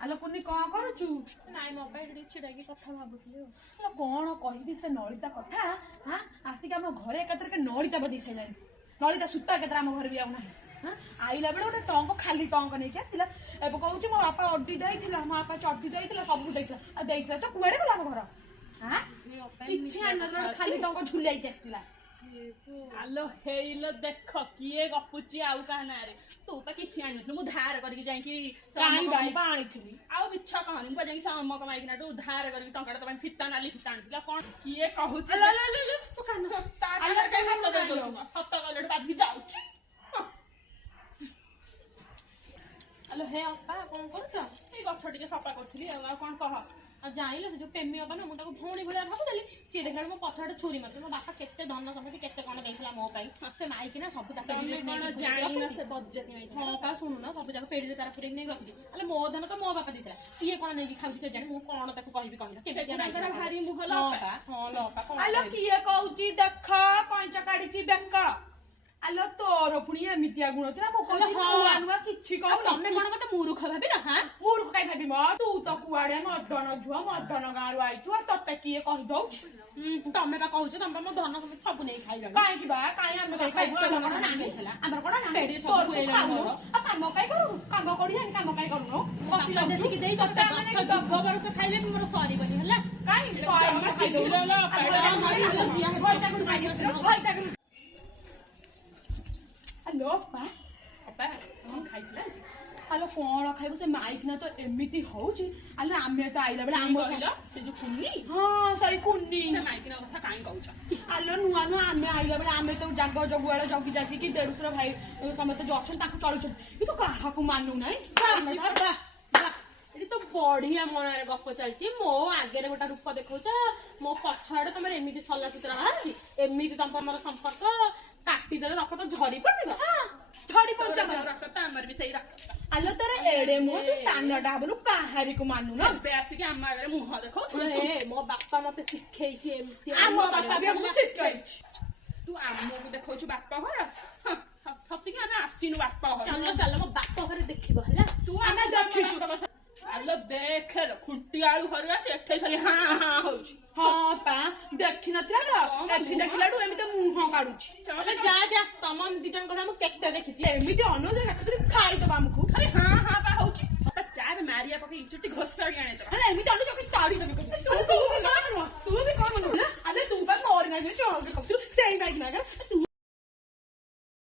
ଆଲୋ କୁନି କଣ କରୁଛୁ? ନାଇଁ ମୋ ପାଇଁ ଏଠି ଛିଡାକି କଥା ଭାବୁଥିଲି। କଣ କହିବି ସେ ନଳିତା କଥା। ହଁ ଆସିକି ଆମ ଘରେ ଏକାଥରକେ ନଳିତା ବଜେଇ ସାରିଲାଣି। ନଳିତା ସୂତା ଏକାଥରେ ଆମ ଘରେ ବି ଆଉ ନାହିଁ। ହଁ ଆଇଲା ବେଳେ ଗୋଟେ ଟଙ୍କ ଖାଲି ଟଙ୍କ ନେଇକି ଆସିଥିଲା। ଏବେ କହୁଛି ମୋ ବାପା ଅଡି ଦେଇଥିଲା, ମୋ ବାପା ଚଡି ଦେଇଥିଲା, ସବୁ ଦେଇଥିଲା। ଆଉ ଦେଇଥିଲା ତ କୁଆଡେ ଗଲା ଆମ ଘର? ହଁ କିଛି ଆଣିନଥିଲା, ଖାଲି ଟଙ୍କ ଝୁଲେଇକି ଆସିଥିଲା। ଆଲୋ ହେଇଲୋ ଦେଖ କିଏ ଗପୁଛି ଆଉ କାହା ନାଁରେ। ତୁ ପା କିଛି ଆଣିନଥିଲୁ, ମୁଁ ଧାର କରିକି ଯାଇକି ଆଣିଥିଲି। ଆଉ ମିଛ କହନି, ମୁଁ ଯାଇକି ଅମକ ମାଇକିନାଠୁ ଧାର କରିକି ଟଙ୍କାଟା ତୋ ପାଇଁ ଫିତା ନାଲି ଫିତା ଆଣିଥିଲି। ଆଉ କଣ କିଏ କହୁଛି ସତ କଲଠୁ ବାଧିକି ଯାଉଛି। ଆଲୋ ହେ ଅପା କଣ କରୁଛ? ଏଇ ଗଛ ଟିକେ ସଫା କରୁଥିଲି। ଆଉ କଣ କହ? ଆଉ ଜାଣିଲ ସେ ଯୋଉ ପ୍ରେମୀ ଅପା ନା, ମୁଁ ତାକୁ ଭଉଣୀ ଭଳିଆ ଭାବୁଥିଲି। ସିଏ ଦେଖିଲା ମୋ ପଛଆଡେ ଛୁରୀ ମାରୁଛି। ମୋ ବାପା କେତେ ଧନ ସମ୍ପତ୍ତି କେତେ କଣ ଦେଇଥିଲା ମୋ ପାଇଁ। ସେ ମାଇକିନା ସବୁ ତାକୁ ହଁ ପା ଶୁଣୁନ, ସବୁ ଯାକ ପେଡିରେ ତାର ପୁରେଇକି ନେଇକି ରଖିଛି। ଆଲେ ମୋ ଧନ ତ ମୋ ବାପା ଦେଇଥିଲା, ସିଏ କଣ ନେଇକି ଖାଉଛି କେଜାଣି। ମୁଁ କଣ ତାକୁ କହିବି କହିଲ? ଭାରି ମୁହଁ ଆଲୋ କିଏ କହୁଛି ଦେଖ କଇଁଚ କାଢିଛି ବେକ। ଆଲୋ ତୋର ପୁଣି ଏମିତିଆ ଗୁଣ ଥିଲା। ମୁଁ କହୁଛି ନୂଆ ନୂଆ କିଛି କହୁନି। ତମେ କଣ ମତେ ମୂର୍ଖ ଭାବିଲ? ମୂର୍ଖ କାଇଁ ଭାବିବ? ତୁ ତ କୁଆଡେ ମଦନ ଝୁଅ, ମଦନ ଗାଁରୁ ଆଇଛୁ। ଆଉ ତତେ କିଏ କହିଦଉଛି? ତମେ ବା କହୁଛ ତମେ ମୋ ଧନ ସମ୍ପତ୍ତି ସବୁ ନେଇ ଖାଇଲ। କାହିଁକି ବା କାହିଁ ଆମେ ଆମର କଣ ନାହିଁ? ଆଉ କାମ କାଇଁ କରୁନୁ? କାମ କରିଆନି, କାମ କାଇଁ କରୁନୁ? ଯେତିକି ଦେଇ ବର୍ଷ ଖାଇଲେ ବି ମୋର ସରିବନି ହେଲା। ଆଲୋ ଅପା ଖାଇଥିଲା ଆଲୋ କଣ ଖାଇବୁ? ସେ ମାଇକିନା ତ ଏମିତି ହଉଛି। ଆଲୋ ଆମେ ତ ଆଇଲା ବେଳେ ଆମ ସେ ଯୋଉ କୁନି, ହଁ ସେଇ କୁନି ମାଇକିନା କଥା କାଇଁ କହୁଛ? ଆଲୋ ନୂଆ ନୂଆ ଆମେ ଆଇଲା ବେଳେ ଆମେ ତ ଜାଗ ଜଗୁଆଳ ଜଗି ଜାଗିକି ଦେଢଶୁର ଭାଇ ସମସ୍ତେ ଯୋଉ ଅଛନ୍ତି ତାକୁ ଚଳୁଛନ୍ତି, କିନ୍ତୁ କାହାକୁ ମାନୁନାହିଁ। ଏଠି ତ ବଢିଆ ମନରେ ଗପ ଚାଲିଛି। ମୋ ଆଗରେ ଗୋଟେ ରୂପ ଦେଖଉଛ, ମୋ ପଛ ଆଡେ ତମର ଏମିତି ସଲା ସୁତରା ବାହାରୁଛି। ଏମିତି ତମର ସମ୍ପର୍କ କାଟିଦେଲେ ରକ୍ତ ତ ଝରି ପଡିବ। ଝଡି ପଡୁଛି ରକ୍ତ ଆମର ବି ସେଇ ରକ୍ତ। ଆଲୋ ତୋର ଏଡେ ମୁହଁ, ତୁ ସାନଟା ହବନୁ, କାହାରିକୁ ମାନୁନ। ଏବେ ଆସିକି ଆମ ଆଗରେ ମୁହଁ ଦେଖଉଛୁ। ମୋ ବାପା ମତେ ଶିଖେଇଛି ଏମିତି। ଆମ ବାପା ବି ଆମକୁ ଶିଖେଇଛି। ତୁ ଆମକୁ ଦେଖଉଛୁ ବାପା ଘର? ସତିକି ଆମେ ଆସିନୁ ବାପା ଘର। ଚାଲ ମୋ ବାପ ଘରେ ଦେଖିବ ହେଲା। ତୁ ଆମେ ଦେଖିଛୁ। ଆଲୋ ଦେଖ ଖୁଣ୍ଟି ଆଳୁ ଘରୁ ଆସି ଏଠି ଖାଲି ହାଁ ହାଁ ହଉଛି। ହଁ ପା ଦେଖିନଥିଲା ତ, ଏଠି ଦେଖିଲାଠୁ ଏମିତି ମୁହଁ କାଢୁଛି। ଯା ଯା, ତମ ଦି ଜଣ କଥା ମୁଁ କେତେ ଦେଖିଛି। ଏମିତି ଅନୁଯାୟୀ ଖାଇଦବା ଆମକୁ। ଖାଲି ହାଁ ହାଁ ପା ହଉଛି। ଚାରେ ମାରିଆ ପକେଇ ଚୁଟି ଘୋଷାଡି ଆଣେ ତ। ଏମିତି ଅନୁଯାୟୀ ତାଡି ଦେବି।